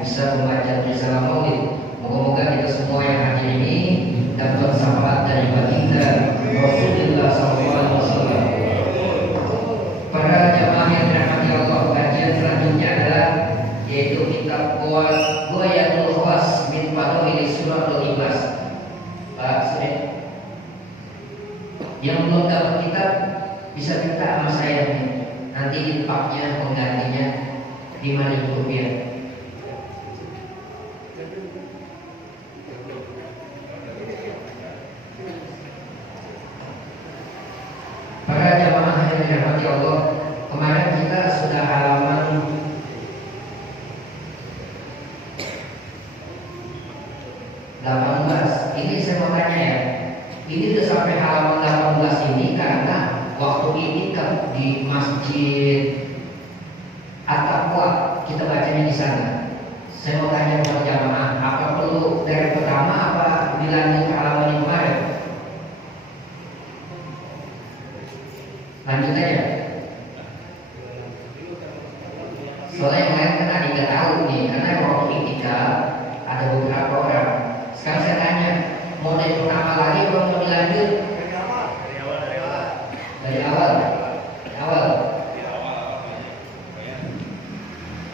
bisa membaca risalah Maulid. Moga-moga kita semua yang hadir ini dapat syafaat dari baginda Rasulullah SAW. Para jamaah yang dirahmati Allah, kajian selanjutnya adalah yaitu kitab Ghayatul Khawas min Fadail Suratul Ikhlas. Pak Sudah, yang belum dapat kitab bisa minta sama saya nanti di paknya penggantinya Rp5.000. Para jamaah yang dirahmati Allah, kemarin kita sudah halaman 18. Ini saya mau tanya ya, ini sudah sampai halaman 18 ini karena waktu ini kan di Masjid At-Taqwa kita bacanya di sana. Saya mau tanya kepada jamaah, apa perlu dari pertama apa dilanjut ke halaman yang kemarin? Lanjut aja. Soalnya yang lain kan ada nggak tahu nih, karena waktu ketika ada beberapa orang. Sekarang saya tanya, mau dari pertama lagi atau mau dilanjut? Dari awal.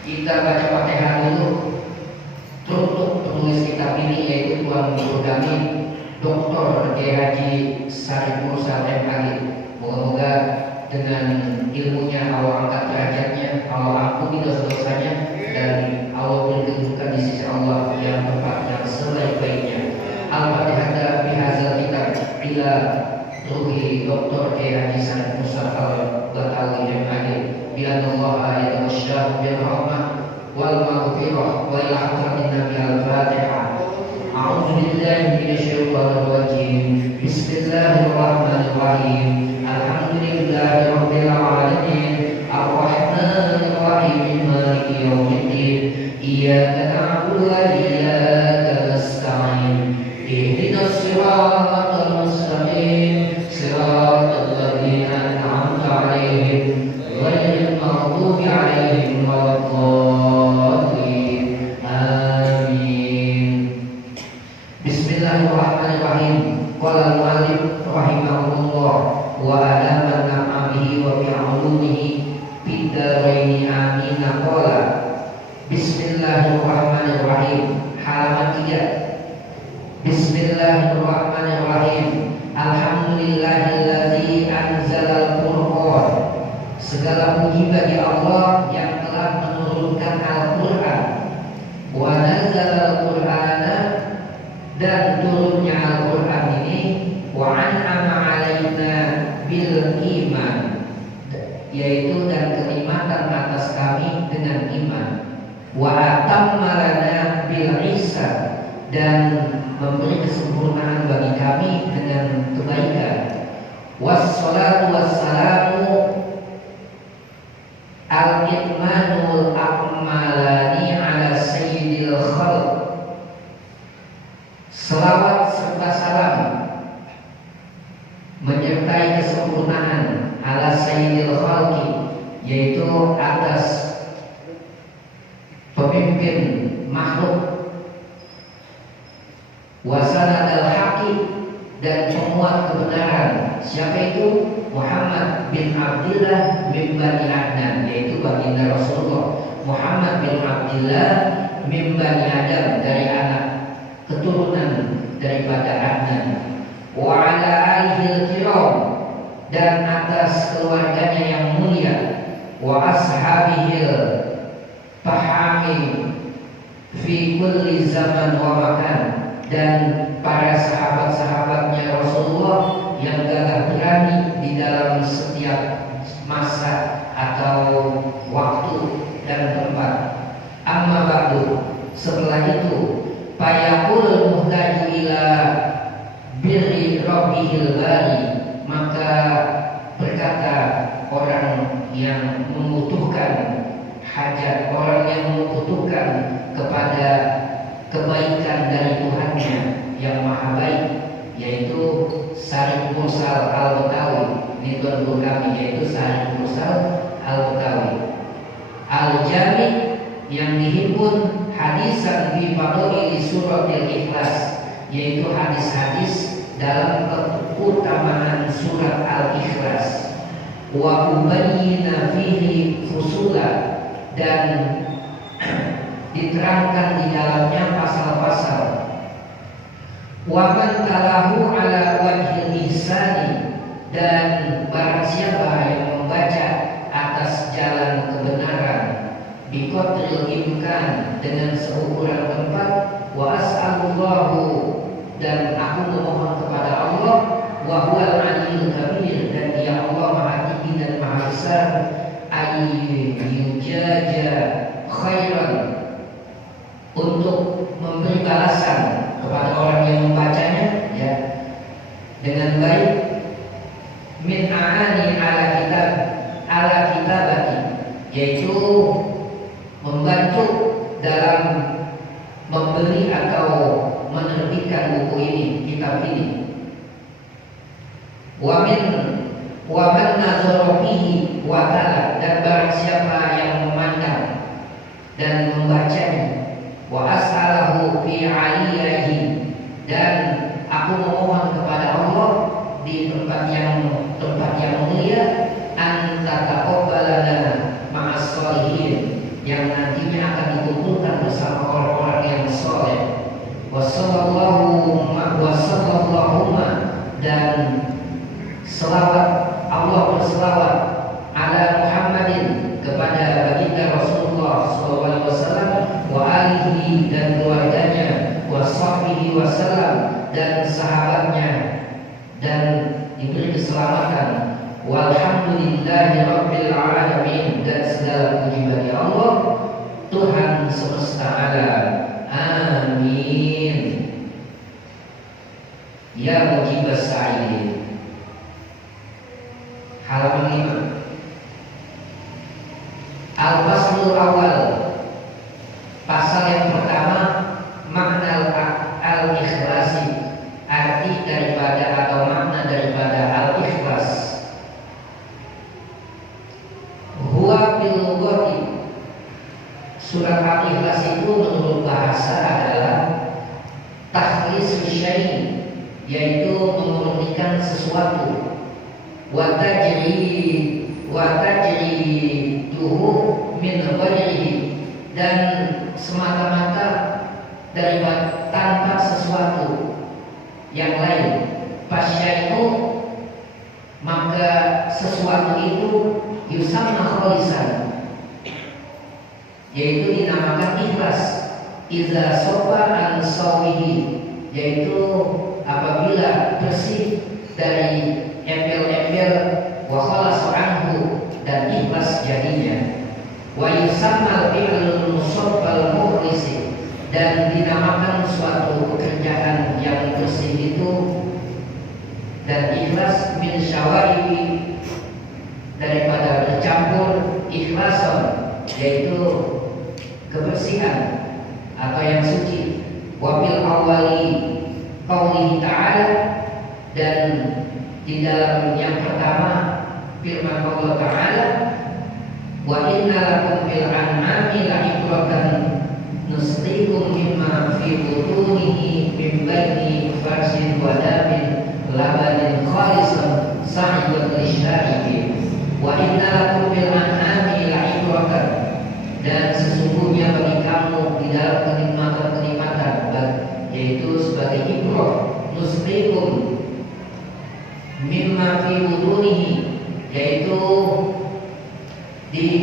Kita baca Fatihah dulu. Untuk penulis kitab ini yaitu Tuan Guru kami Dr. Kiai Haji Syarif Mursal MAG. Moga-moga dengan ilmunya Allah angkat derajatnya, Allah ampuni dosa-dosanya, dan Allah berikan di sisi Allah yang tempat yang sebaik-baiknya. Al-Fatihah bihadzal kitab ila ruhi Dr. Kiai Haji Syarif Mursal Al-Batawi MAG. Bi'anallaha yatawasyah bil rahmah wal maghfirah wa ila hadratin Nabi al-Fatihah. A'udzu billahi minasyaitonir rajim. Bismillahirrahmanirrahim. Alhamdulillahi rabbil alamin. Ar-Rahmanir Rahim. Maliki yaumiddin. Iyyaka na'budu wa iyyaka nasta'in. Ihdinas siratal mustaqim. Siratal ladzina an'amta 'alaihim ghairil maghdubi 'alaihim waladdallin. Amin. Bismillahirrahmanirrahim. Qala al-mu'allif rahimahullah wa ala man na'amihi wa bi'ulumihi bid-daraini amin. Qala Bismillahirrahmanirrahim. Halaman 3. Bismillahirrahmanirrahim. Alhamdulillahilladzi anzalal Qur'an. Segala puji bagi Allah yang telah menurunkan Al-Qur'an. Wa nazalal Qur'ana, dan turunnya Al-Qur'an ini wa an'ama 'alaina bil iman, yaitu dan kenikmatan atas kami dengan iman. Wa atamma lana bil ihsan, dan memberi kesempurnaan bagi kami dengan kebaikan. Wassalatu wassalamu al-itmanul akmalani ala sayyidil khalq. Selawat serta salam menyertai kesempurnaan ala sayyidil khalqi, yaitu atas pemimpin makhluk, wasanadal haqi, dan penguat kebenaran. Siapa itu? Muhammad bin Abdullah bin Bani Adnan, yaitu baginda Rasulullah Muhammad bin Abdullah bin Bani Adam, dari anak keturunan daripada Adnan. Wa ala alihil kiram, dan atas keluarganya yang mulia. Wa ashabihil fahami fi kulli zaman wa makan, dan para sahabat-sahabatnya Rasulullah yang gagah berani di dalam setiap masa atau waktu dan tempat. Amma ba'du, setelah itu fayaqul muhtaju ila birri rabbihil bari, maka berkata orang yang membutuhkan hajat, orang yang membutuhkan kepada kebaikan dari Tuhannya yang maha baik, yaitu Syarif Mursal Al-Batawi. Ini tuan guru kami, yaitu Syarif Mursal Al-Batawi Al-Jami, yang dihimpun ahadisan bi fadhili suratil Ikhlas, yaitu hadis-hadis dalam keutamaan surat Al-Ikhlas. Wa ubayyina fihi fusula, dan diterangkan di dalamnya pasal-pasal. Wa man talahu ala wajhil ihsani, dan barang siapa yang membaca atas jalan kebenaran, biqadril imkan, dengan seukuran tempat. Wa as'alullahu, dan aku memohon kepada Allah, wa huwal aliyyul kabir, dan dia Allah Maha Tinggi dan Maha Besar, ayyujaja khairan, untuk memberi balasan kepada orang yang membacanya, ya, dengan baik, min aani ala kitabati, yaitu membantu dalam membeli atau menerbitkan buku ini, kitab ini. Wa man nazara fihi wa ta'ala, dan barang siapa yang memandang dan membacanya. Wa as'alahu fi 'aliyahi, dan aku memohon kepada Allah di tempat yang mulia, an tataqabbalana ma'as sholihin, yang nantinya akan dikumpulkan bersama orang-orang yang saleh. Wa sallallahu, dan selawat Allah berselawat ala Muhammadin, kepada baginda Rasulullah SAW, wa alihi, dan keluarganya, wa sahbihi wasallam, dan sahabatnya, dan diberi keselamatan. Walhamdulillahi rabbil alamin, dan segala puji bagi Allah, Tuhan semesta alam. Amin. Ya mujibas sa'ilin. Halaman 5. Al-faslul awal, pasal yang pertama, makna al-ikhlasi, arti daripada atau makna daripada al-ikhlas. Huwa bil lughati, surat al-ikhlas itu menurut bahasa adalah takhlis syai', yaitu memurnikan sesuatu, wa tajriduhu min ghairihi, dan semata-mata daripada tanpa sesuatu yang lain. Fasyai'u, maka sesuatu itu yusamma khalisan, yaitu dinamakan ikhlas. Iza sopa an sawihi, yaitu apabila bersih dari embel-embel, wa khalasa anhu, dan ikhlas jadinya. Wa yusamma fi'lul musabbal mukhlisi, dan dinamakan suatu pekerjaan yang bersih itu dan ikhlas, min syawarihi, daripada bercampur ikhlasan, yaitu kebersihan atau yang suci. Wa bil awali qaulihi ta'ala, dan di dalam yang pertama firman Allah Ta'ala, wa inna lakum fil an'ami la'ibratan nusqikum mimma fi butunihi min baini farsin wa damin labanin khalisan sa'idan lisyaribin. Wa inna lakum fil an'ami la'ibratan, dan sesungguhnya bagi kamu di dalam kenikmatan-kenikmatan, yaitu sebagai ibrah, nusqikum mimma fi butunihi, yaitu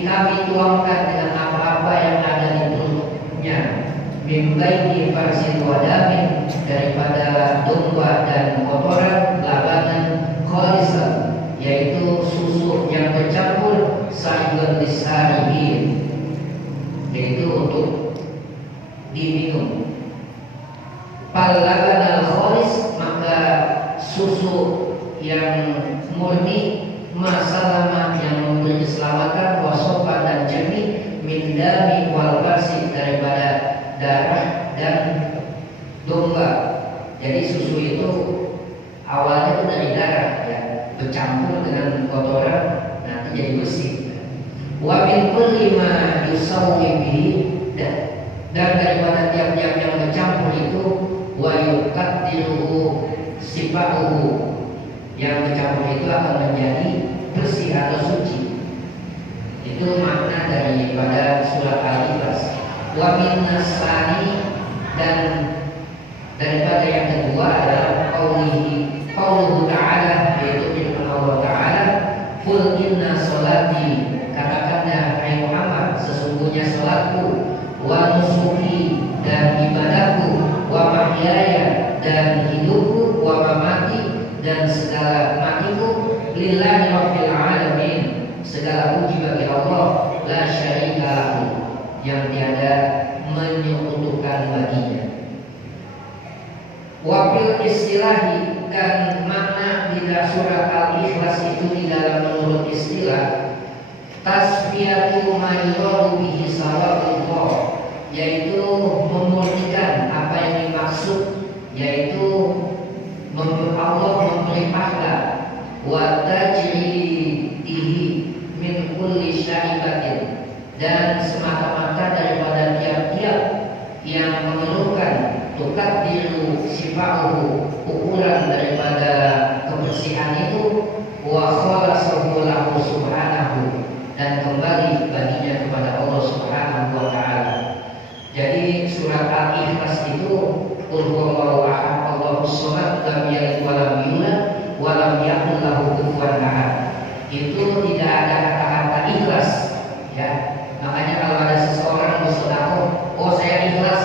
kami tuangkan dengan apa-apa yang ada di perutnya, min baini farsin wa damin, daripada domba dan kotoran, labanan khalisan, yaitu susu yang bercampur, sa'idan lisyaribin, yaitu untuk diminum. Fal laban al khalis, maka susu yang murni, masalah yang memberi keselamatan, wasofa, dan jernih, min dami wal barsi, daripada darah dan domba. Jadi susu itu awalnya itu dari darah, ya, bercampur dengan kotoran, nanti jadi bersih. Wa min kulli ma yusawwi bihi, dan daripada tiap-tiap yang bercampur itu wa yuqaddiruhu sifahu, yang bercampur itu akan menjadi bersih atau suci. Itu makna daripada surat Al-Ikhlas. Wa min nasani, dan daripada yang kedua adalah qauluhu ta'ala, yaitu firman Allah Ta'ala, qul inna sholati, katakanlah hai Muhammad, sesungguhnya salatku, wa nusuki, dan ibadahku, wa mahyaya, dan hidupku, wa mamati, dan segala matiku, lillahi rabbil alamin, segala puji bagi Allah, la syarika lahu, yang tiada menyekutukan baginya. Wafil istilahi, dan makna di surat Al-Ikhlas itu di dalam menurut istilah tasfiyatu ma yuradu bihi sawabullah, yaitu memurnikan apa yang dimaksud, yaitu Allah memberi pahala, wa tajridihi min kulli syaibatin, dan semata-mata daripada tiap-tiap yang mengeluhkan, tukaddiru sifahu, ukuran daripada kebersihan itu, wa khalasahu lahu subhanahu, dan kembali baginya kepada Allah Subhanahu wa taala. Jadi surat Al-Ikhlas itu qul huwallahu ahad Allahus samad lam yalid wa lam yulad wa lam yakul lahu kufuwan ahad. Itu tidak ada kata-kata ikhlas, ya. Makanya kalau ada seseorang bersedekah, oh saya ikhlas,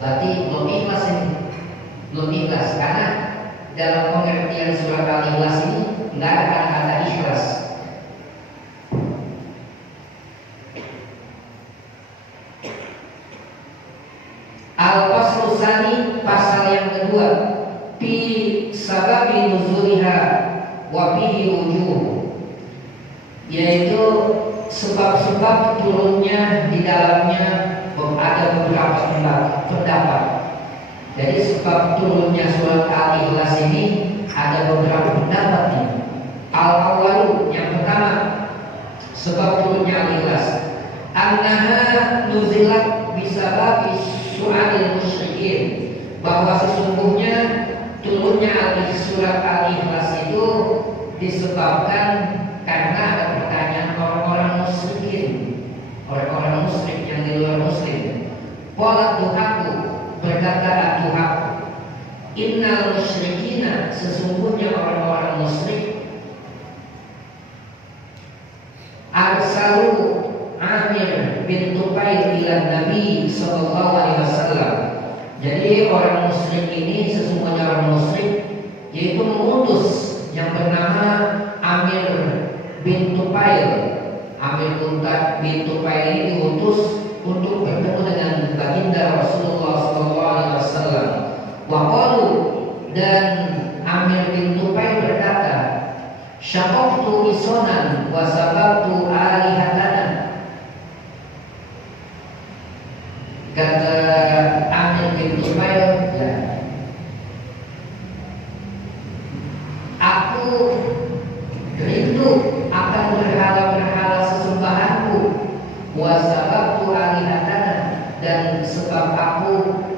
berarti belum ikhlas ini. Belum ikhlas, karena dalam pengertian surat Al-Ikhlas ini enggak ada kata-kata ikhlas. Al-Faslu Tsani, pasal yang kedua, fi sababi nuzuliha wa fihi wujuh, yaitu sebab-sebab turunnya, di dalamnya ada beberapa pendapat. Jadi sebab turunnya surat Al-Ikhlas ini ada beberapa pendapat nih. Al-awwalu, yang pertama, sebab turunnya Al-Ikhlas, annaha nuzilat bisababi su'alil musyrikin, bahwa sesungguhnya turunnya surat Al-Ikhlas itu disebabkan karena ada pertanyaan orang-orang musyrikin, orang-orang musyrik yang di luar muslim. Qala Tuhanku, berkata Tuhanku, innal musyrikina, sesungguhnya orang-orang musyrik, arsalu Amir bin Tufail ila Nabi sallallahu alaihi wasallam. Jadi orang musyrik ini, sesungguhnya orang musyrik, yaitu mengutus yang bernama Amir bin Tufail. Amir bin Tufail ini diutus untuk bertemu dengan baginda Rasulullah sallallahu alaihi wasallam. Wa qalu, dan Amir bin Tufail berkata, syaqaqtu isonan wa sababtu alihatana. Kata Amir bin Tufail, ya, aku rindu akan berhala-berhala sesembahanku, wa sababtu alihatana, dan sebab aku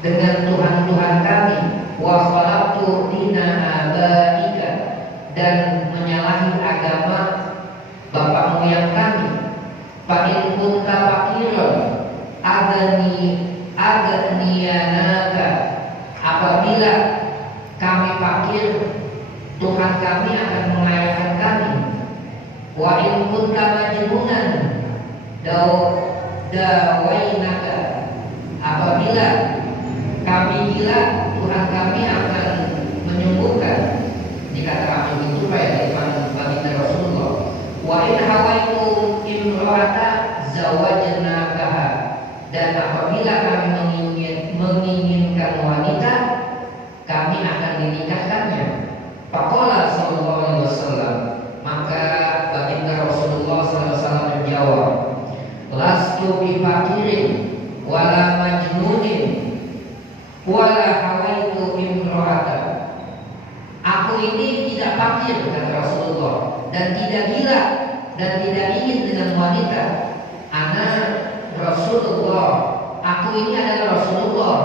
dengan Tuhan-Tuhan kami, wa khalaqtu dina abaika, dan menyalahi agama bapak moyang kami. Fa'in kunta fakiran agniyanaka, apabila kami fakir, Tuhan kami akan mengayakan kami. Wa in kunta majnunan dawainaka, apabila kami gila, Tuhan kami akan menyembuhkan. Dikatakan begitu dari baginda Rasulullah. Wa in hawaitu imro'ata zawajnakaha, dan apabila kami menginginkan wanita, kami akan dinikahkannya. Faqala sallallahu alaihi wasallam, maka baginda Rasulullah sallallahu alaihi wasallam menjawab, lastu bifakirin wala majnunin wala hawaitu imro'ata. Aku ini tidak fakir, kata Rasulullah, dan tidak gila, dan tidak ingin dengan wanita. ana Rasulullah, aku ini adalah Rasulullah,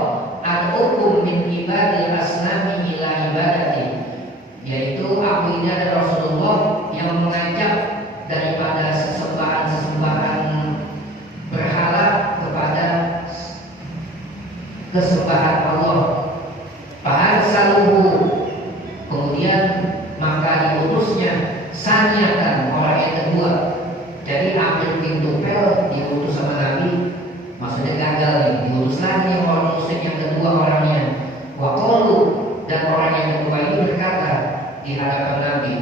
ad'ukum min ibadil asnami ila ibadati, yaitu aku ini adalah Rasulullah yang mengajak daripada sesembahan-sesembahan berhala kepada kesembahan Allah. Fa'arsaluhu, kemudian maka diutusnya saniatan orang yang kedua. Jadi ambil pintu pel diutus sama Nabi, maksudnya gagal nih, diutus lagi orang muslim yang kedua orangnya. Wa qalu, dan orang yang kedua ini berkata di hadapan Nabi,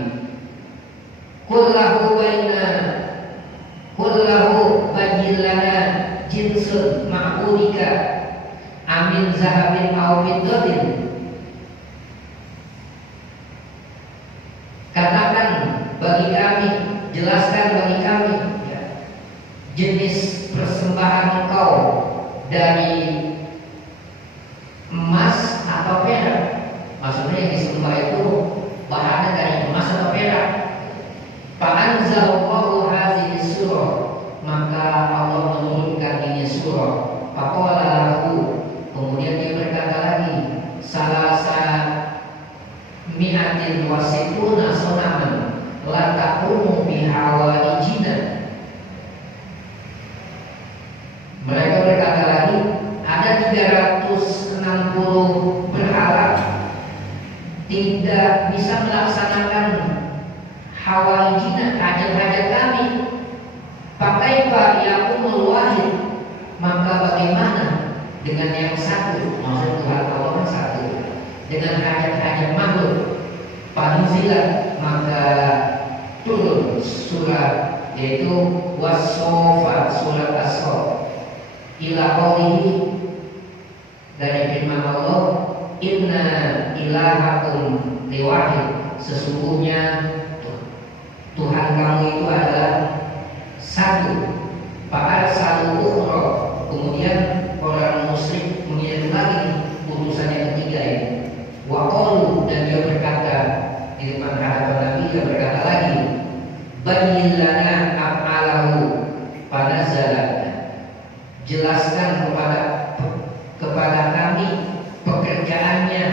kullahu bajil lana jinsun ma'budika amin zahabin aw fiddatin. Katakan bagi kami, jelaskan bagi kami ya, jenis persembahan engkau dari emas atau perak. Maksudnya yang disembah itu bahannya dari emas atau perak. Fa'anzalallahu hazihi surah, maka Allah menurunkan ini surah. Faqala lahu, kemudian dia berkata lagi, salasa mi'atin wasituna sonaman la taqumu bihawaijina. Mereka berkata lagi, ada 360 berhala tidak bisa melaksanakan hawaijina, hajat-hajat kami. Pakaifa yaqumul wahid, maka bagaimana dengan yang satu, maksud Tuhan Allah kan satu, dengan hajat-hajat makhluk. Panuzilah, maka turun surat yaitu was-sofa, surat as-sof, ila qaulihi, dari firman Allah, inna ilahakum liwahid, sesungguhnya Tuhan kamu itu adalah satu. Fa'arsalu ukhra, kemudian orang musyrik mengirim lagi utusan yang ketiga ini. Wa qalu, dan dia berkata di depan hadapan Nabi, dia berkata lagi, bayyin lana af'alahu fanazala, jelaskan kepada kami pekerjaannya.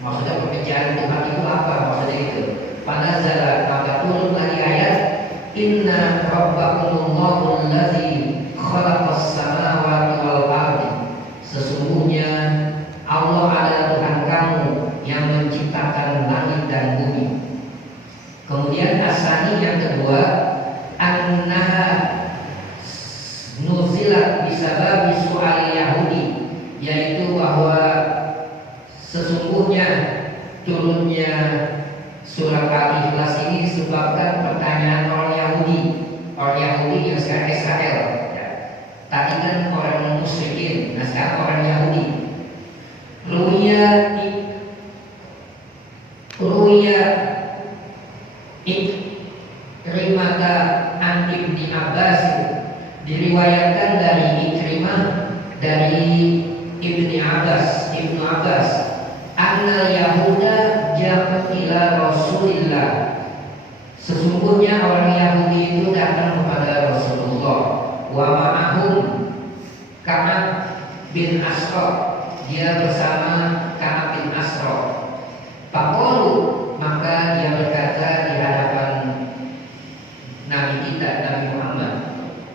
Maksudnya pekerjaan Tuhan itu apa? Maksudnya itu. Fanazala, maka turun lagi ayat, inna rabbakumullahu allazi khalaqas samawati wal ardi, sesungguhnya Allah adalah Tuhan kamu yang menciptakan langit dan bumi. Kemudian asani yang kedua, annaha nuzilat bisababi su'al Yahudi, yaitu bahwa sesungguhnya turunnya surat Al-Ikhlas ini disebabkan pertanyaan orang Yahudi. Orang Yahudi yang sekarang Israel ya. Tadi kan orang musyrikin, nah sekarang orang Yahudi. Ruya Ikrimata an Ibni Abbas, diriwayatkan dari Ikrimah dari Ibnu Abbas, anna Yahuda ja'u ila Rasulillah, sesungguhnya orang Yahudi itu datang kepada Rasulullah. Wa ma'ahum Ka'ab bin Ashraf, dia bersama Ka'ab bin Ashraf. Faqalu, maka dia berkata di hadapan Nabi kita, Nabi Muhammad.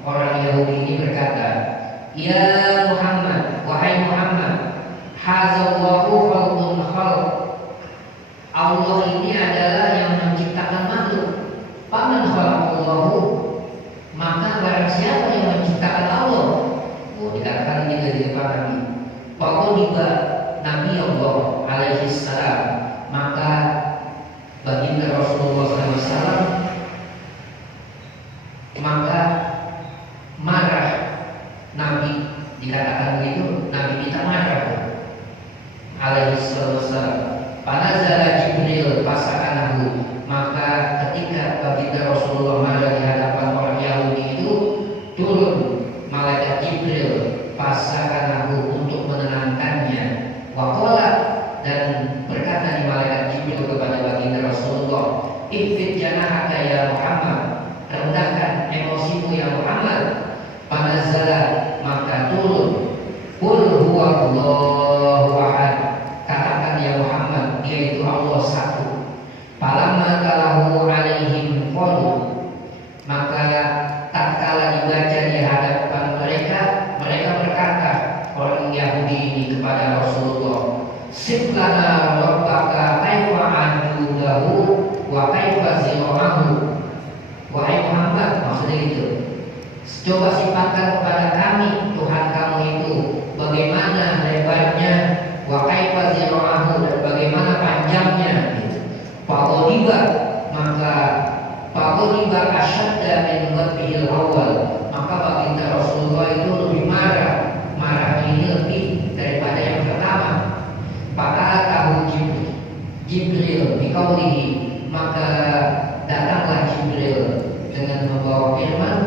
Orang Yahudi ini berkata, ya Muhammad, wahai Muhammad, hazallahu khalqun khalq, Allah ini adalah yang menciptakan makhluk. Faman khalaqallahu, maka barang siapa yang menciptakan Allah. Oh, dikatakan ini dari depan Nabi. Faqadiba Nabi Allah alaihi salam, maka baginda Rasulullah SAW maka marah Nabi. Dikatakan begitu, Nabi kita marah alaihi salam. Panazala Jibril fasakanahu, maka ketika baginda Rasulullah marah di hadapan orang Yahudi itu, turun malaikat Jibril fasakanahu untuk menenangkannya. Waqala, dan berkata di malaikat Jibril kepada baginda Rasulullah, ifid janahaka ya Muhammad, rendahkan emosimu ya Muhammad, Panazala maka turun. Qul huwallahu ahad. Katakan ya Muhammad, dia itu Allah satu. Falamma talahu alaihim qalu, maka tatkala dibaca di hadapan mereka, mereka berkata, orang Yahudi ini kepada Rasulullah, Siblana rabbaka kaifa adudahu wa kaifa zirahu. Wahai Muhammad, maksudnya itu, coba sifatkan kepada kami Tuhan kamu itu bagaimana lebarnya, wa kaifa zirahu, dan bagaimana panjangnya gitu. Faqodiba, maka faqodiba asyadda min ghadbihil awal, maka baginda Rasulullah itu lebih marah, marahnya ini lebih daripada yang pertama. Maka tahu Jibril biqaulihi, maka datanglah Jibril dengan membawa firman,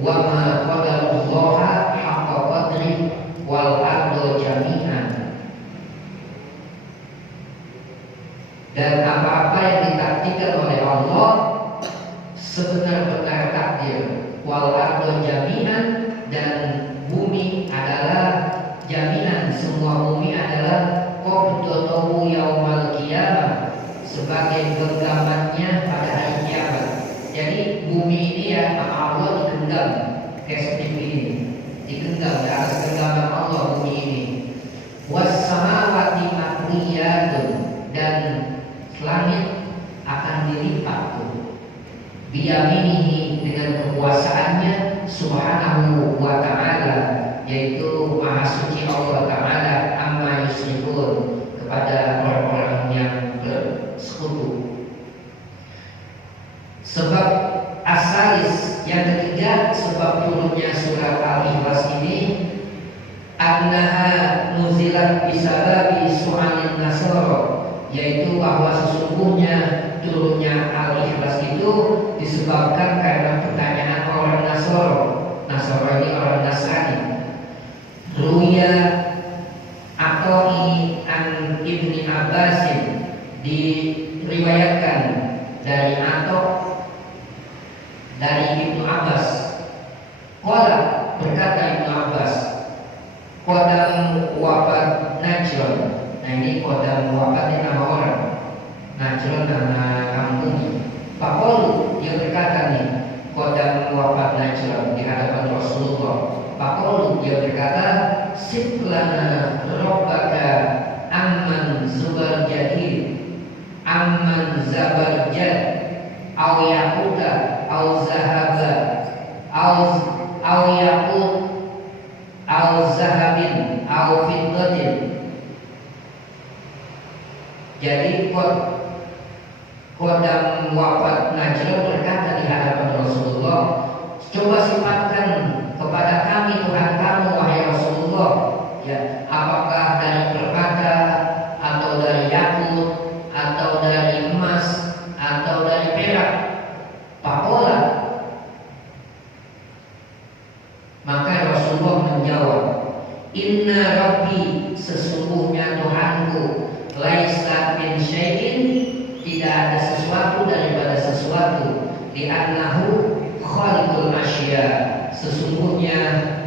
wa ma qadarullaha haqqa qadri wal ardu jami'an. Dan apa-apa yang ditakdirkan oleh Allah sebenar-benar takdir, wal ardu jami'an, dan bumi adalah jami'an, semua bumi adalah qabdatuhu yaumal qiyamah, sebagai genggamannya pada hari kiamat. Jadi bumi ini ya Allah digenggam kayak seperti ini, digenggam di atas genggaman Allah bumi ini. Was samawati matwiyatun, dan langit akan dilipat tuh biyaminihi, dengan kekuasaannya subhanahu wa ta'ala, yaitu maha suci Allah ta'ala, amma yusrifun, kepada orang-orang yang bersekutu. Sebab asalis yang ketiga, sebab turunnya surat Al-Ikhlas ini, annaha nuzilat bisababi su'alin nasara, yaitu bahwa sesungguhnya turunnya Al-Ikhlas itu disebabkan karena pertanyaan orang Nasara. Nasara ini orang Nasrani. Ruya Atoi an Ibni Abbasin, diriwayatkan dari Atok dari Ibnu Abbas. Qala, berkata Ibnu Abbas, qadam wafat Najran. Nah ini qadam wafat ini nama orang, Najran nama kampung. Faqalu, dia berkata nih, qadam wafat Najran di hadapan Rasulullah. Faqalu, dia berkata, Siblana rabbaka amman zubarjadid, amman zabarjad, aw yaquta, aw zahaba, aw yaqut, aw zahabin, aw fiddatin. Jadi qadam wafat Najran berkata di hadapan Rasulullah, coba sifatkan kepada kami Tuhan kamu wahai Rasulullah, ya, apakah dari permata atau dari yakut atau dari emas atau dari perak? Pakola, maka Rasulullah menjawab, Inna Rabbi, sesungguhnya Tuhanku, laisa min syai'in, tidak ada sesuatu daripada sesuatu, li'annahu khaliqul asya, sesungguhnya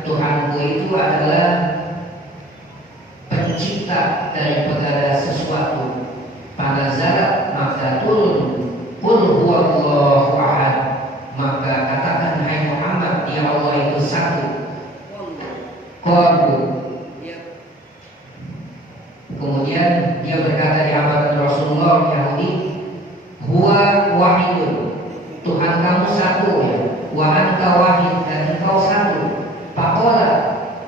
Tuhanku itu adalah pencipta daripada sesuatu. Panazala, maka turun, qul huwallahu ahad, maka katakan hai Muhammad, ya Allah itu satu. Qalu, kemudian dia berkata di hadapan Rasulullah Yahudi, huwa wahidun, Tuhan kamu satu ya, wa anta wahid, dan engkau satu. Faqala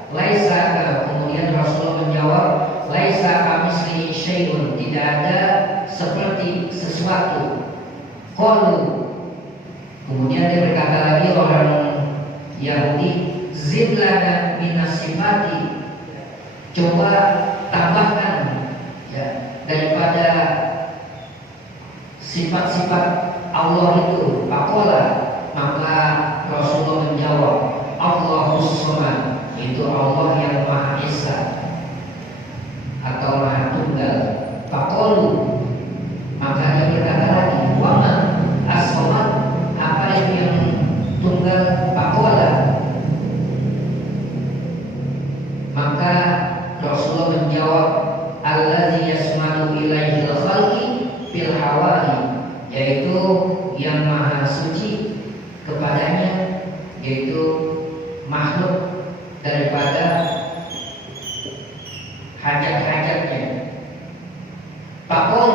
laisa, kemudian Rasulullah menjawab, laisa kamitslihi syai'un, tidak ada seperti sesuatu. Qalu, kemudian dia berkata lagi orang Yahudi, zidlana minas sifati, coba tambahkan ya daripada sifat-sifat Allah itu. Faqala, maka Rasulullah menjawab, Allahus Samad, itu Allah yang Maha Esa atau Maha Tunggal. Faqalu, maka dia berkata lagi, wama as-samad, apa itu yang tunggal? Faqala, menjawab, allazi yasma'u ilaihil khalqi fil hawali, yaitu yang maha suci kepadanya, yaitu makhluk daripada hajat-hajatnya. Pakol,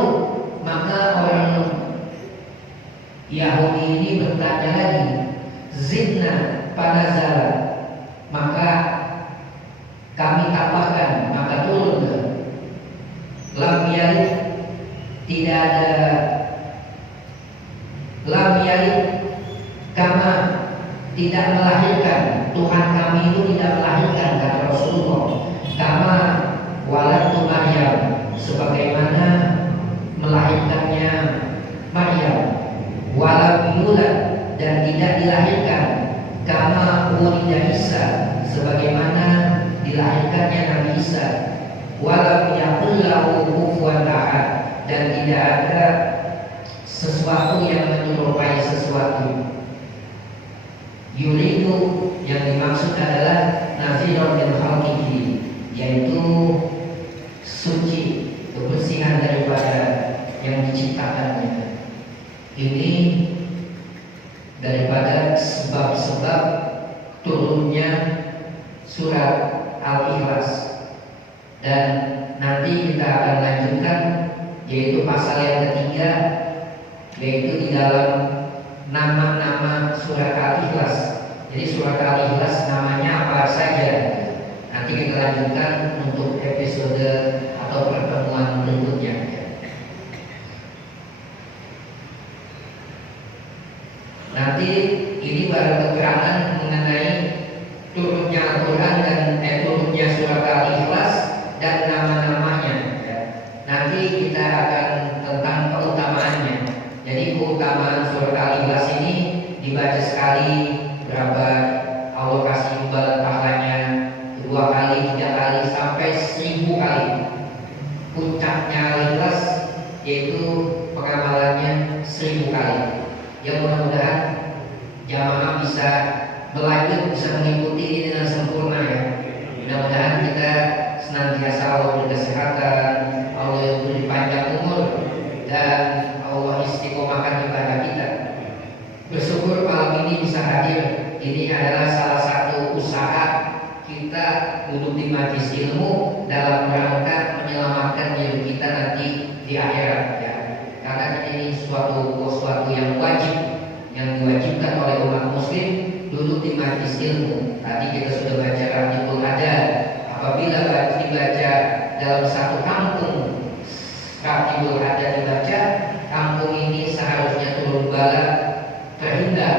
maka orang Yahudi ini bertanya lagi, zidna panazala, maka kami tambahkan, maka turun. Lam yalid, tidak ada lam yalid, kama tidak melahirkan, Tuhan kami itu tidak melahirkan, kata Rasulullah. Kama waladu Maryam, sebagaimana melahirkannya Maryam. Walam yulad, dan tidak dilahirkan, kama wulida Isa, sebagaimana dilahirkannya Nabi Isa. Walam yakul lahu kufuwan ahad, dan tidak ada sesuatu yang menyerupai sesuatu. Yuridu, yang dimaksud adalah naziron min khalqihi, yaitu suci, kebersihan daripada yang diciptakannya. Ini daripada sebab-sebab turunnya surat Al-Ikhlas. Dan nanti kita akan lanjutkan, yaitu pasal yang ketiga, yaitu di dalam nama-nama surat Al-Ikhlas. Jadi surat Al-Ikhlas namanya apa saja. Nanti kita lanjutkan untuk episode atau pertemuan berikutnya. Nanti ini baru keterangan mengenai turunnya Al-Quran dan turunnya surat Al-Ikhlas dan nama-namanya. Nanti kita akan tentang keutamaannya. Jadi keutamaan surat Al-Ikhlas ini dibaca sekali berapa Allah kasih imbalan pahalanya, 2 kali, 3 kali, sampai 1000 kali. Puncaknya Al-Ikhlas yaitu pengamalannya 1000 kali. Yang mudah-mudahan jamaah bisa belajar, bisa mengikuti ini dengan sempurna ya. Mudah-mudahan kita senantiasa Allah beri kesehatan, Allah beri panjang umur, dan Allah istiqomahkan ibadah kita. Bersyukur malam ini bisa hadir. Ini adalah salah satu usaha kita duduk di majelis ilmu dalam rangka menyelamatkan diri kita nanti di akhirat ya. Karena ini suatu yang wajib, yang diwajibkan oleh umat muslim duduk di majelis ilmu. Tadi kita sudah baca Ratibul Adab. Apabila dibaca dalam satu kampung, Ratibul Adab dibaca, kampung ini seharusnya turun bala terhindar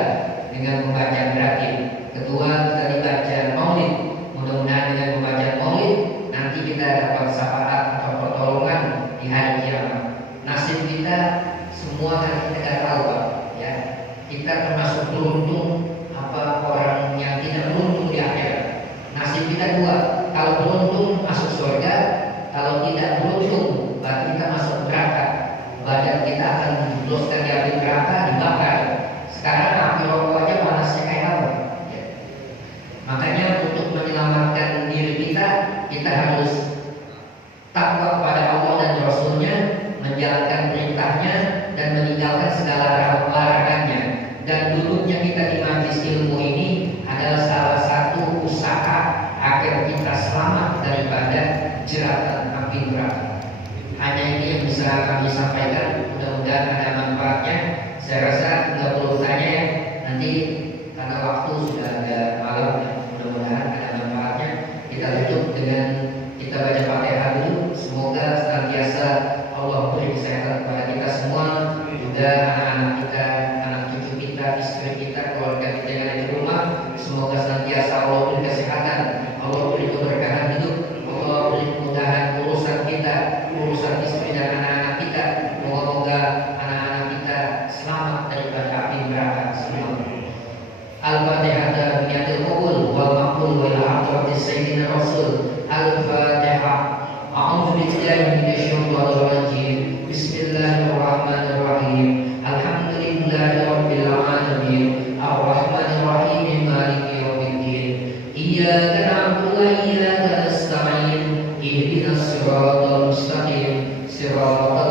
dengan membaca ratib. Kedua, kita dibaca maulid. Mudah-mudahan dengan membaca maulid nanti kita dapat syafaat atau pertolongan di hari kiamat. Nasib kita semua kan kita tidak tahu Pak ya. Kita termasuk beruntung apa orang yang tidak beruntung di akhirat. Nasib kita 2. Kalau beruntung masuk surga, kalau tidak beruntung berarti kita masuk neraka. Badan kita akan dijebloskan di api neraka, dibakar. Sekarang api rokok aja panasnya kayak apa ya. Makanya untuk menyelamatkan diri kita harus takwa kepada Allah dan Rasulnya, menjalankan perintahnya dan meninggalkan segala larangannya. Dan duduknya kita di majelis ilmu ini adalah salah satu usaha agar kita selamat daripada jeratan api neraka. Hanya ini yang bisa kami sampaikan. Mudah-mudahan ada manfaatnya. Saya rasa nggak perlu tanya ya. Nanti karena waktu sudah agak malam ya. Mudah-mudahan ada manfaatnya. Kita tutup dengan kita baca Fatihah dulu. Semoga senantiasa Allah beri kesehatan kepada kita semua, juga anak-anak kita, anak cucu kita, istri kita, keluarga kita yang ada di rumah. Semoga senantiasa Allah beri kesehatan, Allah beri keberkahan hidup, Allah beri kemudahan urusan kita, urusan istri dan anak-anak kita. Moga-moga anak-anak kita selamat daripada api neraka semua. Al-Fatihah dan niyatul qabul wal maqbul wal hadratis sayyidina Rasul. Al-Fatihah. A'udzu billahi minasyaitonir rajim. Bismillahirrahmanirrahim. Alhamdulillahirabbil alamin. Arrahmanir rahim. Maliki yaumiddin. Iyyaka na'budu wa iyyaka nasta'in. ihdinas siratal mustaqim siratal